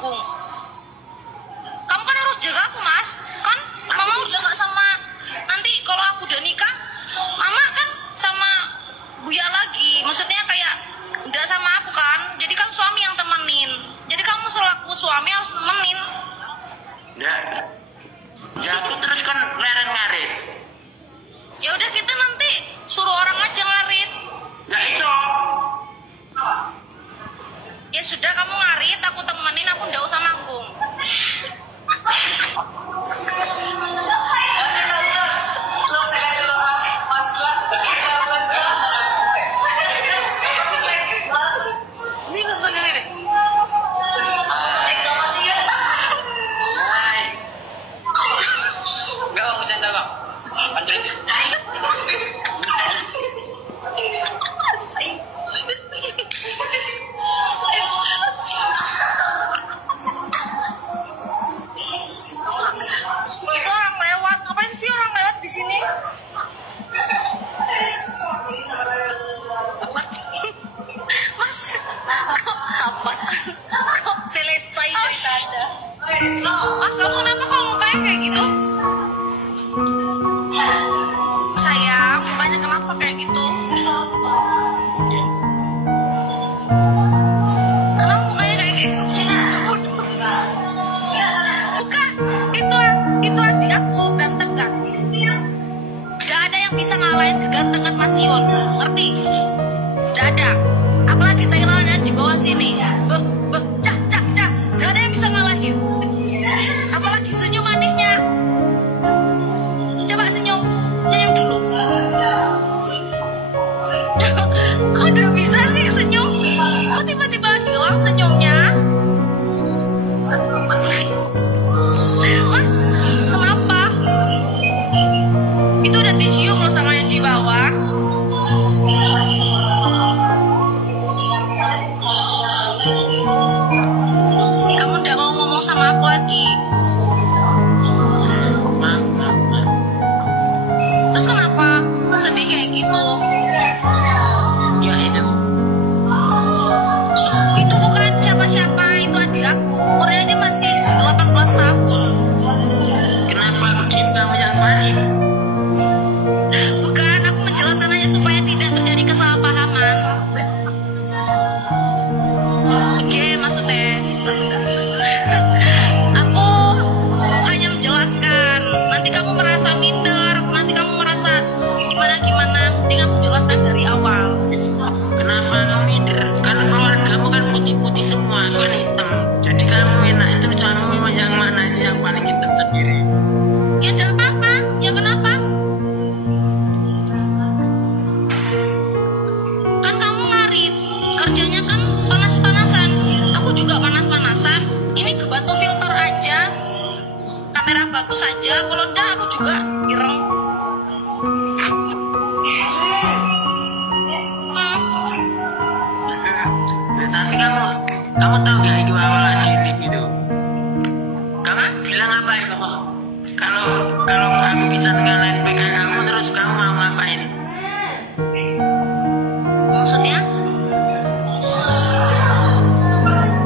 manggung. Kamu kan harus jaga aku, Mas. Kan mama udah gak sama, nanti kalau aku udah nikah, mama kan sama Buya lagi. Maksudnya kayak udah sama aku kan. Jadi kan suami yang temenin. Jadi kamu selaku suami harus temenin. Enggak. Ya aku terus kan leren ngarit. Ya udah kita nanti suruh orang aja ngarit. Nggak iso. Ya sudah kamu ngarit, aku temenin, aku nggak usah manggung. Ini nonton yang ini. Enggak bang, bercanda bang. Lanjut. Itu orang lewat, ngapain sih orang lewat di sini? Mas, kok tamat? Kok selesai cerita Anda? Mas, kamu kenapa kok mukanya kayak gitu? Sayang, mukanya kenapa kayak gitu? Kenapa mukanya kayak gitu? Bukan, itu adik aku, ganteng gak? Gak ada yang bisa ngalahin kegantengan Mas Ion, ngerti? Gak ada. Apalagi Thailandnya di bawah sini. Cak. Gak ada yang bisa ngalahin. Apalagi senyum manisnya. Coba senyum dulu. Kok gak bisa sih senyum? Kok tiba-tiba hilang senyumnya? Mas, kenapa? Itu udah dicium loh sama yang di bawah. Kamu udah mau ngomong sama aku lagi. Terus kenapa sedih kayak gitu? Ya itu. Itu bukan siapa-siapa, itu adik aku. Umurnya aja masih 18 tahun. Kenapa aku diem kamu yang panik? Bukan, aku menjelaskan aja supaya tidak terjadi kesalahpahaman. Oke, maksudnya aku hanya menjelaskan. Nanti kamu merasa minder, nanti kamu merasa gimana-gimana. Mending aku jelaskan dari awal. Kenapa kamu minder? Kan keluargamu kan putih-putih semua, aku kan hitam. Jadi kamu enak itu suamimu memang yang mana itu yang paling hitam sendiri. Ya jangan apa-apa, ya kenapa? Kan kamu ngarit, kerjanya kan panas-panasan. Aku juga panas-panasan. Ini kebantu filter aja, kamera bagus aja. Kalau enggak aku juga ireng. Tapi kamu tahu gak itu awal di TV itu? Kamu bilang apa itu? Kalau aku bisa ngalahin PK kamu terus kamu mau ngapain? Maksudnya?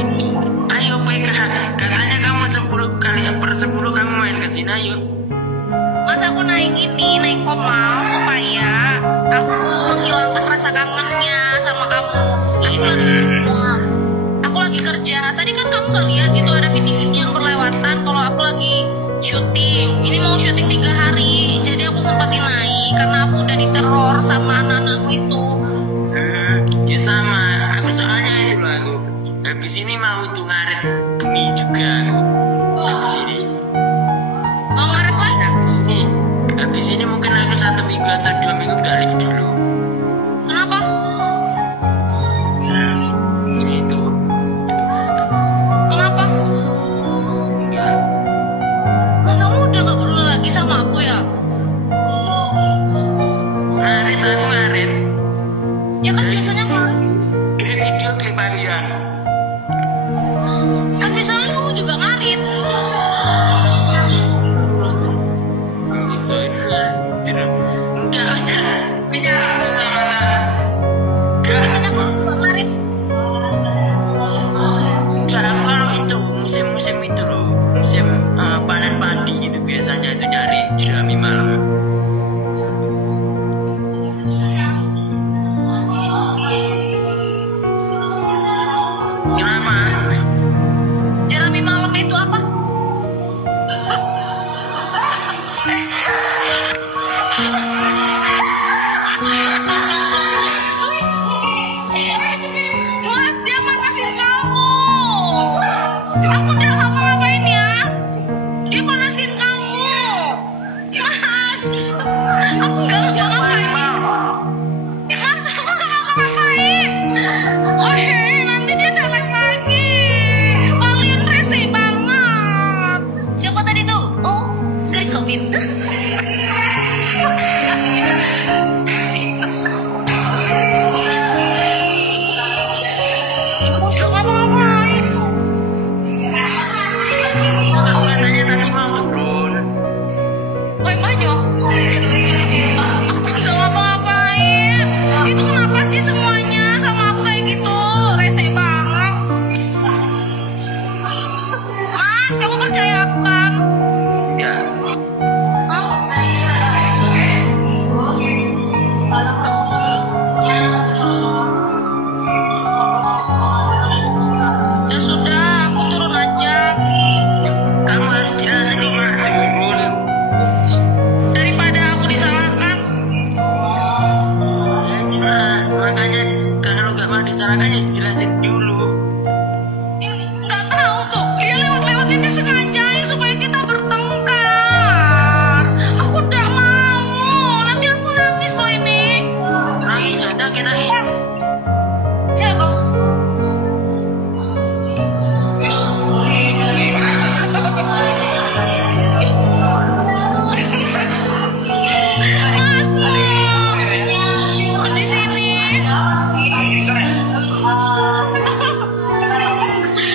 Itu ayo PK, katanya kamu 10 kali per 10 kamu main ke sini ayo. Mas aku naik komal supaya aku menghilangkan rasa kangennya sama kamu. Aku lagi kerja. Tadi kan kamu gak lihat gitu ada video-video yang berlewatan kalau aku lagi syuting. Ini mau syuting 3 hari, jadi aku sempetin naik karena aku udah diteror sama anak-anakmu itu. Ya sama, aku soalnya itu loh aku. Habis ini mau tuh ngaret bengi juga aku. Habis ini. Mau ngaret lagi? Habis ini mungkin aku 1 minggu atau 2 minggu udah live dulu. Kenapa? Itu. Kenapa? Enggak. Mas kamu udah gak peduli lagi sama aku ya? Ngaret aku ngaret. Ya kan biasanya ngaret. Video klip harian. Kan biasanya kamu juga ngarit. Enggak, beda. Kenapa? Jerami malam itu apa? Mas, dia panasin kamu. Aku udah ngapa-ngapain ya. Dia panasin kamu. Mas, aku nggak ngapa-ngapain. Mas, aku nggak ngapa-ngapain. Oke, nanti dia datang lagi. Kalian rese banget. Siapa tadi tuh? Oh, dari Sopin. Udah ngapa-ngapain. Katanya tadi mau turun. Oi, Manyo. Aku udah ngapa-ngapain. Itu kenapa sih semuanya sama aku kayak gitu? Rese banget. Mas, kamu percaya aku kan? Ya. Ya sudah, aku turun aja. Kamu harus jelasin nih mah turun. Daripada aku disalahkan. Nah, makanya kalau nggak mau disalahkan ya jelasin dulu. Nggak tahu tuh, dia lewat-lewat ini sengajain supaya kita bertengkar. Aku udah mau, nanti aku nangis loh ini. Nangis, sudah kita nangis. Siapa? Mas, di sini.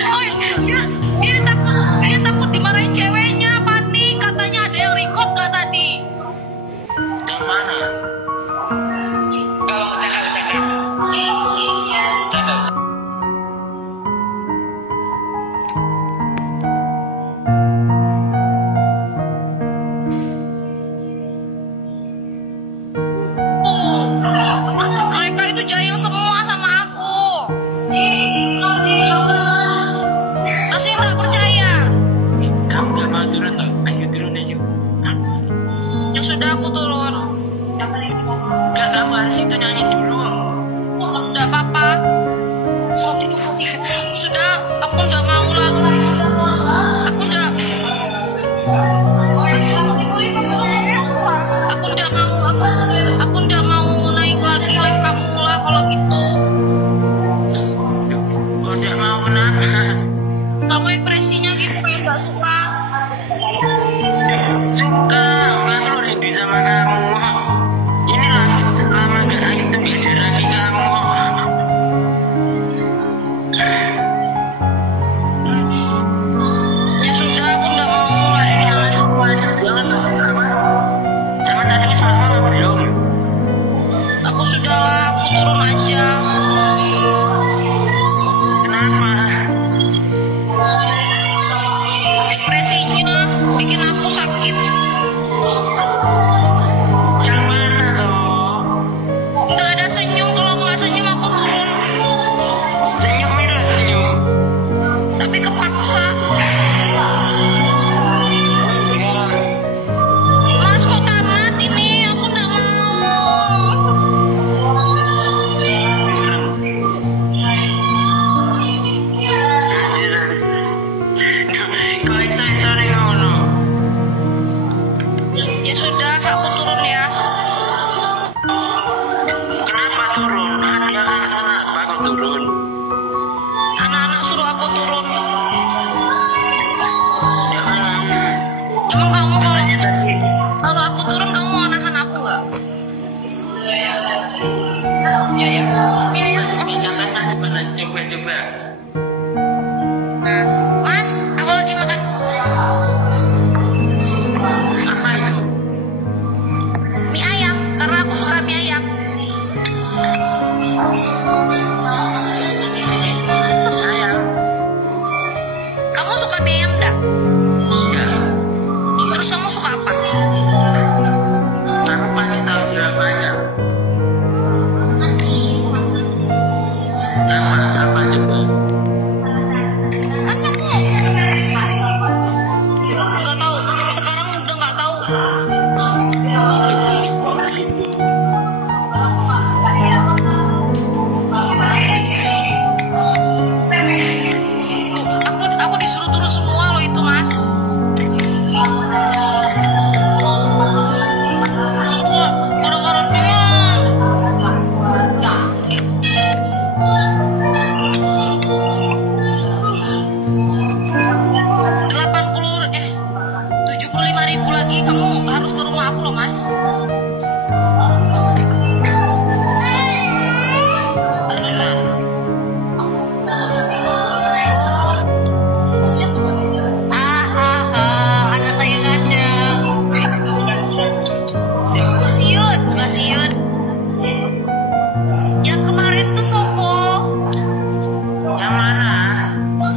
Oh, dia takut dimarahin ceweknya, panik katanya ada yang record nggak tadi? Yang mana? Kalau cakap. Mereka itu jahil semua sama aku. Masih nggak percaya? Kamu nggak mau turun tuh? Ayo turun aja. Ya sudah, aku turun. Enggak, kamu harus itu nyanyi dulu. Nggak apa-apa. Sudah, aku udah mau lagi. Aku udah mau naik lagi live kamu lah kalau gitu. Kau tidak mau kenapa? Kamu ekspresinya gitu kayak nggak suka. Suka, aku rindu sama kamu. Ini lama gak itu belajar lagi kamu. Ya sudah, aku udah mau lagi. Wajar banget tuh. Sama tadi sama belum. Aku sudahlah, aku turun aja. Kenapa? Ekspresinya bikin aku sakit. Yang mana tuh? Nggak ada senyum, kalau nggak senyum aku turun. Senyum itu senyum. Tapi kepaksa. Mas, kok tamat ini? Aku nggak mau. Kau sorry ngono. Ya sudah, aku turun ya. Kenapa turun? Ada alasan apa kau turun? Anak-anak suruh aku turun. Jangan. Emang kamu Katanya tadi. kalau aku turun kamu mau nahan aku nggak? Iya ya. Contohnya gimana? Coba. Nah, Mas, aku lagi makan. Apa itu? Mie ayam, karena aku suka mie ayam. Sayang. Kamu suka mie ayam enggak? Enggak. Terus kamu suka apa? Kamu pasti tahu jawabannya. Apa coba?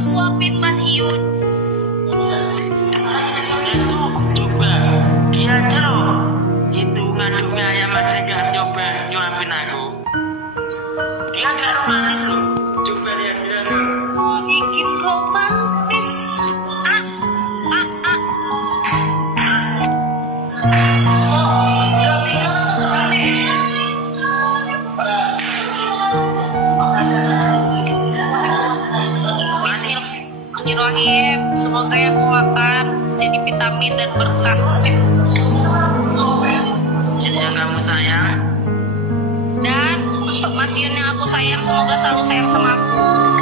suapin Mas Iyun. Itu coba dia aja loh. Itu ngandungnya ayam aja gak nyoba nyuapin aku. Dia gak romantis loh. Coba lihat dia loh. Oh, bikin romantis. Ah, ah, ah. Bismillahirrahmanirrahim. Semoga yang aku makan jadi vitamin dan berkah. Yang kamu sayang. Dan untuk Mas Yun yang aku sayang, semoga selalu sayang sama aku.